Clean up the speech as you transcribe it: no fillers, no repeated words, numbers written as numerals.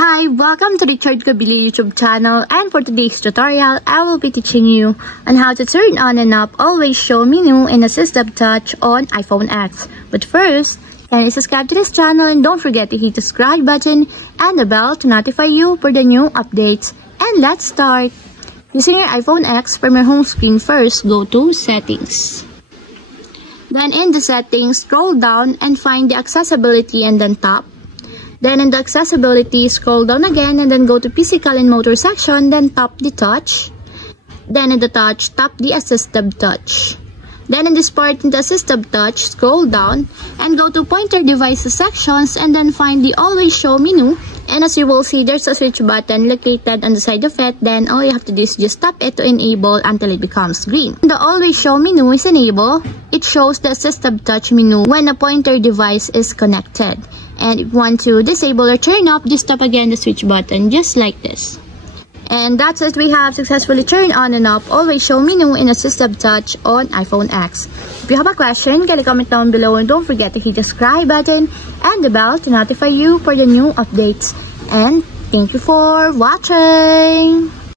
Hi, welcome to the Richard Kabili YouTube channel, and for today's tutorial, I will be teaching you on how to turn on and up always show menu in assistive touch on iPhone X. But first, can you subscribe to this channel and don't forget to hit the subscribe button and the bell to notify you for the new updates. And let's start! Using your iPhone X, from your home screen first, go to Settings. Then in the Settings, scroll down and find the Accessibility and then tap. Then in the Accessibility, scroll down again and then go to Physical and Motor section, then tap the Touch. Then in the Touch, tap the Assistive Touch. Then in this part, in the Assistive Touch, scroll down and go to Pointer Devices sections and then find the Always Show menu. And as you will see, there's a switch button located on the side of it. Then all you have to do is just tap it to enable until it becomes green. The Always Show menu is enabled. It shows the Assistive Touch menu when a pointer device is connected. And if you want to disable or turn off, just tap again the switch button, just like this. And that's it, we have successfully turned on and off Always Show menu in Assistive Touch on iPhone X. If you have a question, can you comment down below and don't forget to hit the subscribe button and the bell to notify you for the new updates. And thank you for watching!